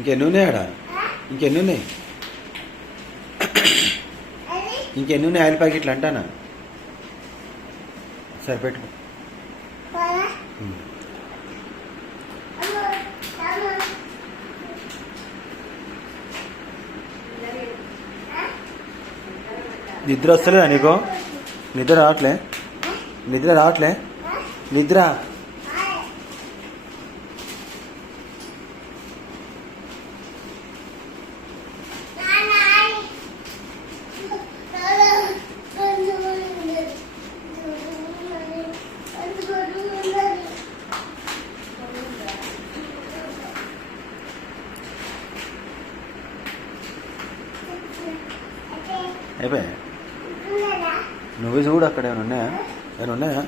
ఇంకెన్ని ఉన్నాయి ఆడ? ఇంకెన్ని ఉన్నాయి? ఇంకెన్ని ఉన్నాయి ఆయిల్ ప్యాకెట్లు అంటానా? సరే పెట్టుకో. నిద్ర వస్తలేదా నీకు? నిద్ర రావట్లే? నిద్ర రావట్లే? నిద్ర అయిపోయా? నువ్వు చూడు, అక్కడ ఏమైనా ఉన్నాయా? ఏమైనా ఉన్నాయా?